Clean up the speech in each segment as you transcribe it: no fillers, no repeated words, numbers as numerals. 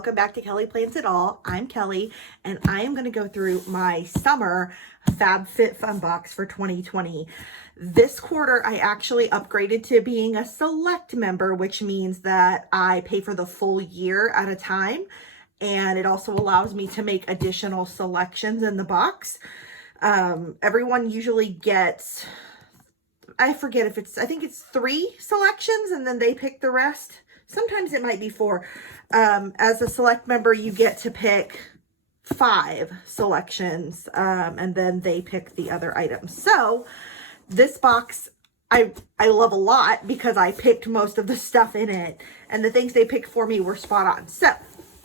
welcome back to Kelly Plans It All. I'm Kelly, and I am going to go through my Summer FabFitFun box for 2020. This quarter, I actually upgraded to being a select member, which means that I pay for the full year at a time, and it also allows me to make additional selections in the box. Everyone usually gets, I forget if it's, I think it's 3 selections, and then they pick the rest. Sometimes it might be 4. As a select member, you get to pick 5 selections, and then they pick the other items. So this box, I love a lot because I picked most of the stuff in it, and the things they picked for me were spot on. So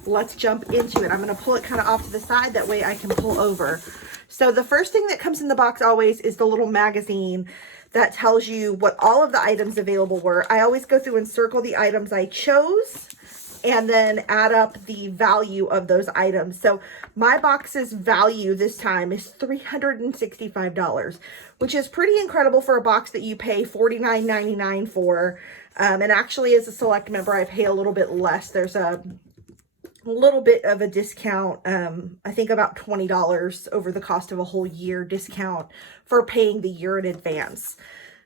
let's jump into it. I'm going to pull it kind of off to the side. That way I can pull over. So the first thing that comes in the box always is the little magazine that tells you what all of the items available were. I always go through and circle the items I chose and then add up the value of those items. So my box's value this time is $365, which is pretty incredible for a box that you pay $49.99 for. And actually, as a select member, I pay a little bit less. There's a little bit of a discount, I think about $20 over the cost of a whole year discount for paying the year in advance.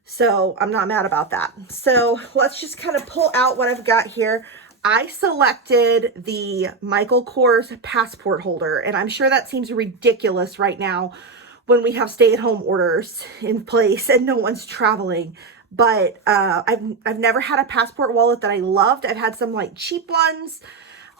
So I'm not mad about that. So let's just kind of pull out what I've got here. I selected the Michael Kors passport holder, and I'm sure that seems ridiculous right now when we have stay-at-home orders in place and no one's traveling. But I've never had a passport wallet that I loved. I've had some like cheap ones.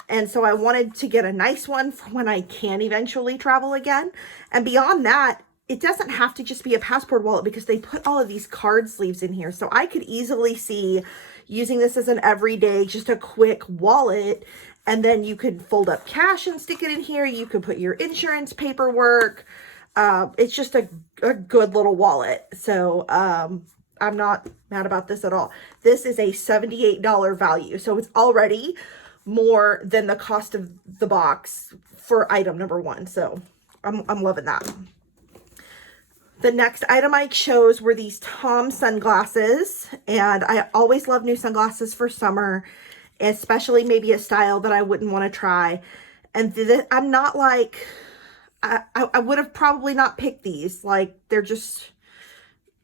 And so I wanted to get a nice one for when I can eventually travel again. And beyond that, it doesn't have to just be a passport wallet because they put all of these card sleeves in here. So I could easily see using this as an everyday, just a quick wallet. And then you could fold up cash and stick it in here. You could put your insurance paperwork. It's just a good little wallet. So I'm not mad about this at all. This is a $78 value. So it's already more than the cost of the box for item number 1. So I'm loving that. The next item I chose were these Tom sunglasses, and I always love new sunglasses for summer, especially maybe a style that I wouldn't want to try. And I'm not like, I would have probably not picked these. Like, they're just,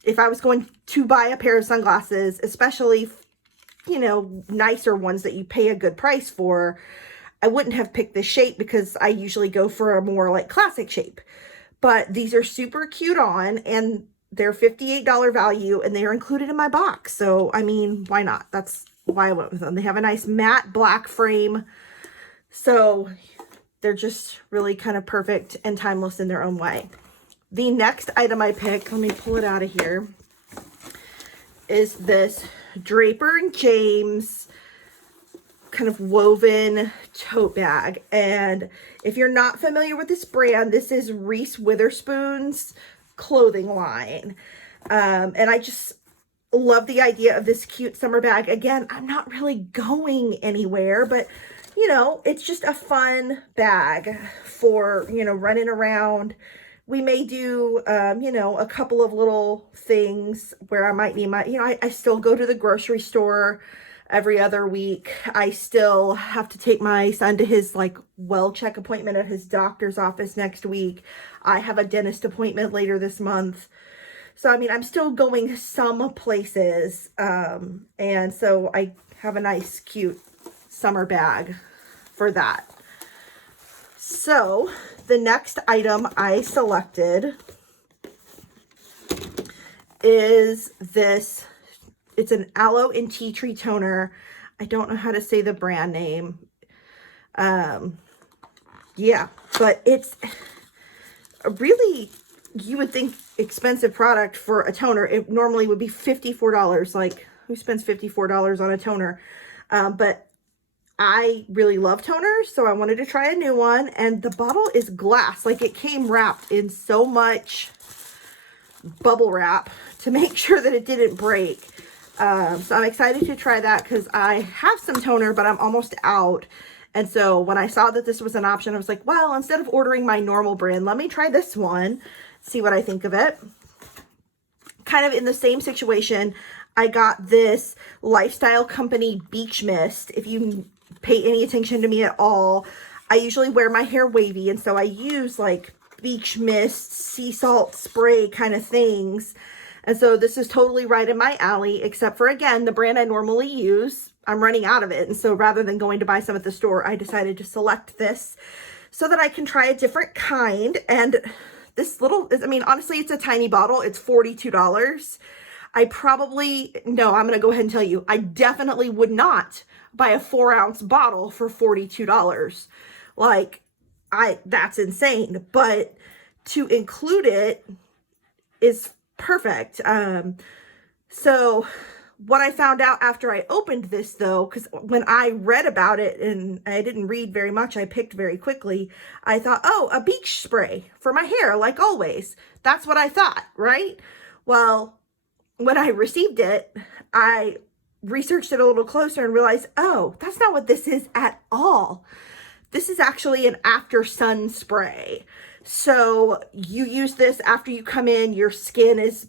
if I was going to buy a pair of sunglasses, especially, you know, nicer ones that you pay a good price for, I wouldn't have picked this shape because I usually go for a more like classic shape. But these are super cute on, and they're $58 value, and they're included in my box. So, I mean, why not? That's why I went with them. They have a nice matte black frame. So they're just really kind of perfect and timeless in their own way. The next item I picked, let me pull it out of here, is this Draper & James kind of woven tote bag. And if you're not familiar with this brand, this is Reese Witherspoon's clothing line. And I just love the idea of this cute summer bag. Again, I'm not really going anywhere, but you know, it's just a fun bag for, you know, running around. We may do, you know, a couple of little things where I might need my, you know, I still go to the grocery store every other week. I still have to take my son to his like well check appointment at his doctor's office next week. I have a dentist appointment later this month. So, I mean, I'm still going some places. And so I have a nice, cute summer bag for that. So the next item I selected is this. It's an aloe and tea tree toner. I don't know how to say the brand name. Yeah, but it's a really, you would think, expensive product for a toner. It normally would be $54. Like, who spends $54 on a toner? But I really love toners, so I wanted to try a new one. And the bottle is glass. Like, it came wrapped in so much bubble wrap to make sure that it didn't break. So I'm excited to try that because I have some toner, but I'm almost out. And so when I saw that this was an option, I was like, well, instead of ordering my normal brand, let me try this one, see what I think of it. Kind of in the same situation, I got this Lifestyle Company Beach Mist. If you pay any attention to me at all. I usually wear my hair wavy, and so I use like beach mist, sea salt spray kind of things. And so this is totally right in my alley, except for, again, the brand I normally use. I'm running out of it. And so rather than going to buy some at the store, I decided to select this so that I can try a different kind. And this little, I mean, honestly, it's a tiny bottle. It's $42. I'm going to go ahead and tell you, I definitely would not buy a 4-ounce bottle for $42. Like, that's insane. But to include it is perfect. So what I found out after I opened this, though, because when I read about it, and I didn't read very much, I picked very quickly, I thought, oh, a beach spray for my hair, like always. That's what I thought, right? Well, when I received it, I researched it a little closer and realized, oh, that's not what this is at all. This is actually an after sun spray. So you use this after you come in, your skin is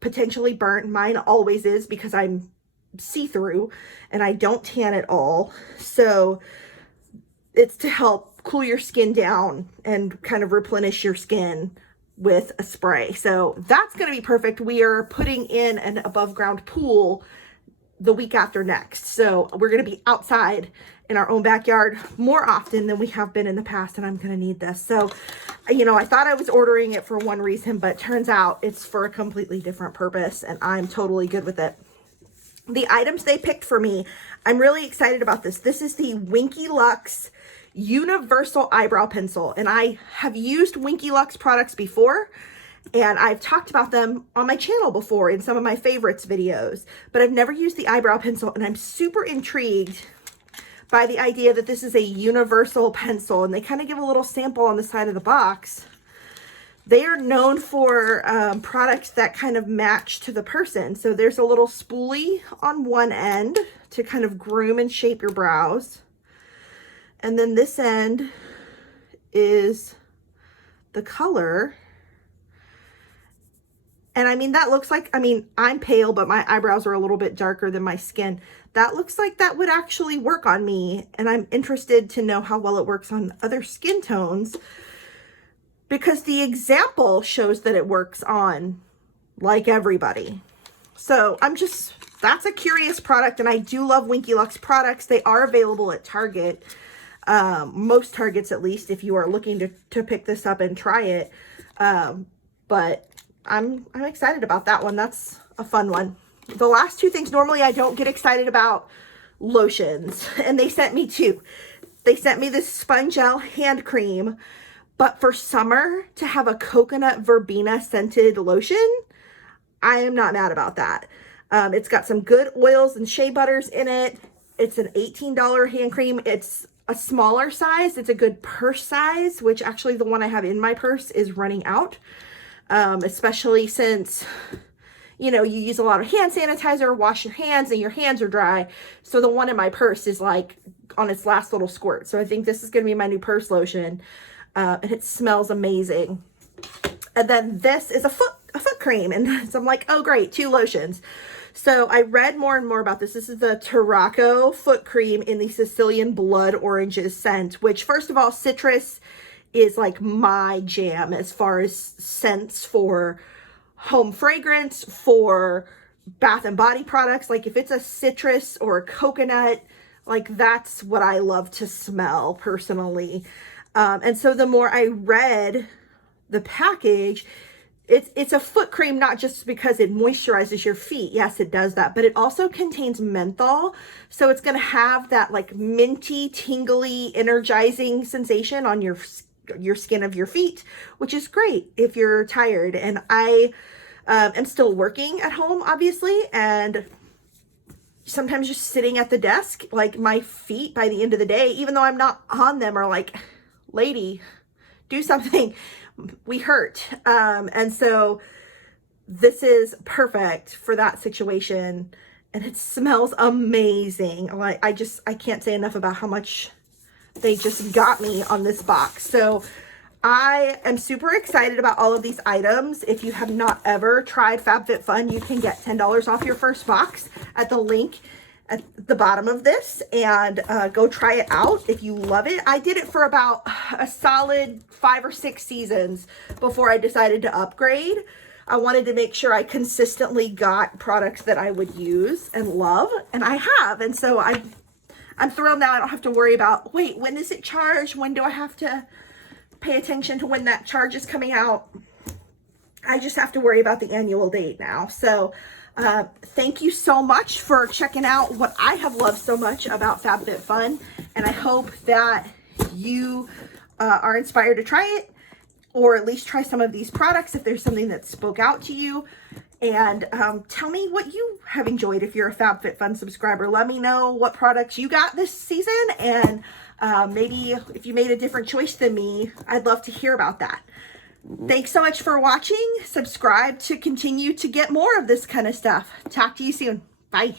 potentially burnt. Mine always is because I'm see-through and I don't tan at all. So it's to help cool your skin down and kind of replenish your skin with a spray. So that's going to be perfect. We are putting in an above ground pool the week after next. So we're going to be outside in our own backyard more often than we have been in the past, and I'm going to need this. So, I thought I was ordering it for one reason, but turns out it's for a completely different purpose, and I'm totally good with it. The items they picked for me, I'm really excited about this. This is the Winky Lux Universal Eyebrow Pencil, and I have used Winky Lux products before, and I've talked about them on my channel before in some of my favorites videos, but I've never used the eyebrow pencil, and I'm super intrigued by the idea that this is a universal pencil, and they kind of give a little sample on the side of the box. They are known for products that kind of match to the person. So there's a little spoolie on one end to kind of groom and shape your brows. And then this end is the color. And I mean, that looks like, I'm pale, but my eyebrows are a little bit darker than my skin. That looks like that would actually work on me. And I'm interested to know how well it works on other skin tones, because the example shows that it works on like everybody. So that's a curious product. And I do love Winky Lux products. They are available at Target, most Targets at least, if you are looking to pick this up and try it. But I'm excited about that one. That's a fun one. The last two things, normally I don't get excited about lotions, and they sent me two. They sent me this Sponge Gel hand cream, but for summer to have a coconut verbena scented lotion, I am not mad about that. It's got some good oils and shea butters in it. It's an $18 hand cream. It's a smaller size. It's a good purse size, which actually the one I have in my purse is running out. Especially since, you use a lot of hand sanitizer, wash your hands, and your hands are dry. So the one in my purse is like on its last little squirt. So I think this is going to be my new purse lotion. And it smells amazing. And then this is a foot cream. And so I'm like, oh great, 2 lotions. So I read more and more about this. This is the Tarocco foot cream in the Sicilian Blood Oranges scent, which, first of all, citrus is like my jam as far as scents for home fragrance, for bath and body products. Like if it's a citrus or a coconut, like that's what I love to smell personally. And so the more I read the package, it's a foot cream, not just because it moisturizes your feet. Yes, it does that, but it also contains menthol. So it's going to have that like minty, tingly, energizing sensation on your skin of your feet, which is great if you're tired. And I am still working at home, obviously, and sometimes just sitting at the desk, like my feet by the end of the day, even though I'm not on them, are like, lady, do something. We hurt. And so this is perfect for that situation, and it smells amazing. Like I can't say enough about how much they just got me on this box. So I am super excited about all of these items. If you have not ever tried FabFitFun, you can get $10 off your first box at the link at the bottom of this and go try it out if you love it. I did it for about a solid 5 or 6 seasons before I decided to upgrade. I wanted to make sure I consistently got products that I would use and love, and I have. And so I'm thrilled now I don't have to worry about, wait, when is it charged? When do I have to pay attention to when that charge is coming out? I just have to worry about the annual date now. So thank you so much for checking out what I have loved so much about FabFitFun, and I hope that you are inspired to try it, or at least try some of these products if there's something that spoke out to you. And tell me what you have enjoyed if you're a FabFitFun subscriber. Let me know what products you got this season, and maybe if you made a different choice than me, I'd love to hear about that. Thanks so much for watching. Subscribe to continue to get more of this kind of stuff. Talk to you soon. Bye.